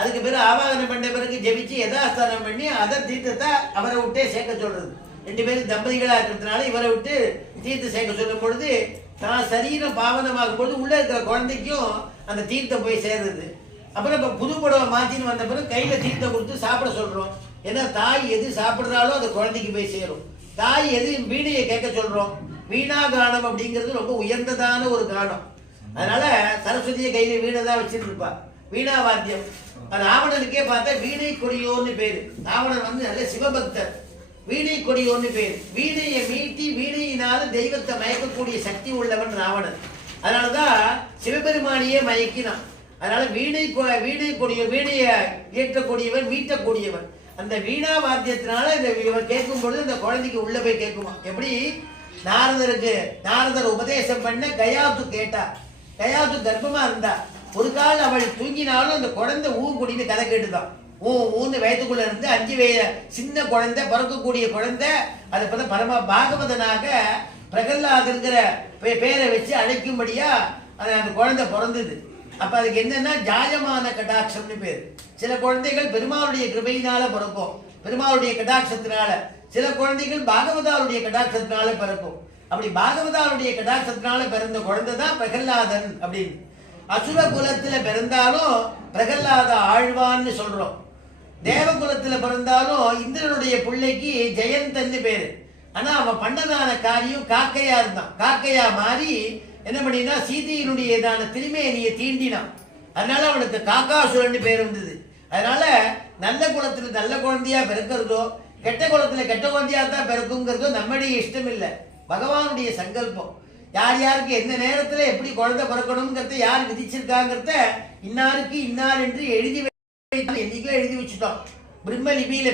அதுக்கு பிறகு ஆவாகனம் பண்ண பிறகு ஜெபிச்சு யதாஸ்தானம் பண்ணி அதை தீர்த்தத்தை அவரை விட்டே சேர்க்க சொல்றது. 2 பேரும் தம்பதிகளா இருக்கிறதுனால இவரை விட்டு தீர்த்து சேர்க்க சொல்லும் பொழுது தான் சரீரம் பாவனமாகும் பொழுது உள்ள இருக்கிற குழந்தைக்கும் அந்த தீர்த்தம் போய் சேர்றது. அப்புறம் இப்போ புது புடவை மாத்தின்னு வந்த பிறகு கையில தீர்த்தம் கொடுத்து சாப்பிட சொல்றோம். ஏன்னா தாய் எது சாப்பிட்றாலோ அது குழந்தைக்கு போய் சேரும். தாய் எது வீணையை கேட்க சொல்றோம். வீணா கானம் அப்படிங்கிறது ரொம்ப உயர்ந்ததான ஒரு கானம். அதனால சரஸ்வதியை கையில வீணை தான் வச்சுட்டு இருப்பா, வீணா வாத்தியம். ராவணனுக்கே பார்த்தா வீணை கொடியோன்னு பேரு. ராவணன் வந்து நல்ல சிவபக்தர், வீணை கொடியோன்னு பேரு. வீணையை மீட்டி வீணையினால தெய்வத்தை மயக்கக்கூடிய சக்தி உள்ளவன் ராவணன். அதனாலதான் சிவபெருமானியே மயக்கினான். அதனால வீணை கொடிய வீணையை இயற்றக்கூடியவன், மீட்டக்கூடியவன். அந்த வீணா வாத்தியத்தினால இந்த இவன் கேட்கும் பொழுது அந்த குழந்தைக்கு உள்ள போய் கேட்குமா. எப்படி நாரதர் உபதேசம் பண்ண கயாத்து கேட்டா, கயாத்து கர்ப்பமா இருந்தா. ஒரு கால் அவள் தூங்கினாலும் அந்த குழந்தை குடின்னு கதை கேட்டுதான். ஊன்னு வயத்துக்குள்ள இருந்து 5 சின்ன குழந்தை, பிறக்கக்கூடிய குழந்தை. அதை பார்த்தா பரம பாகவதனாக பிரகல்லாதங்கிற பேரை வச்சு அழைக்கும்படியா அந்த குழந்தை பிறந்தது. அப்ப அதுக்கு என்னன்னா ஜாயமான கடாட்சம்னு பேர். சில குழந்தைகள் பெருமாளுடைய கிருபையினால பிறக்கும், பெருமாளுடைய கடாட்சத்தினால. சில குழந்தைகள் பாகவதாளுடைய கடாட்சத்தினால பிறக்கும். அப்படி பாகவதாளுடைய கடாட்சத்தினால பிறந்த குழந்தை தான் பிரகல்லாதன் அப்படின்னு. அசுர குலத்துல பிறந்தாலும் பிரகல்லாத ஆழ்வான்னு சொல்றோம். தேவ குலத்துல பிறந்தாலும் இந்திரனுடைய பிள்ளைக்கு ஜெயந்தன்னு பேரு. ஆனா அவன் பண்ணதான காரியம் காக்கையா இருந்தான். காக்கையா மாறி என்ன பண்ணினா சீதையினுடையதான திருமேனியை தீண்டினான். அதனால அவனுக்கு காக்காசுரன் பேர் வந்தது. அதனால நல்ல குலத்துல நல்ல குழந்தையா பிறக்கிறதோ, கெட்ட குலத்துல கெட்ட குழந்தையா தான் பிறக்குங்கிறதோ நம்முடைய இஷ்டம் இல்லை, பகவானுடைய சங்கல்பம். யார் யாருக்கு எந்த நேரத்துல எப்படி குழந்தை பிறக்கணுங்கிறத யார் விதிச்சிருக்காங்கிறத இன்னாருக்கு இன்னார் என்று என்னைக்கோ எழுதி வச்சுட்டோம். பிரம்ம லிபியில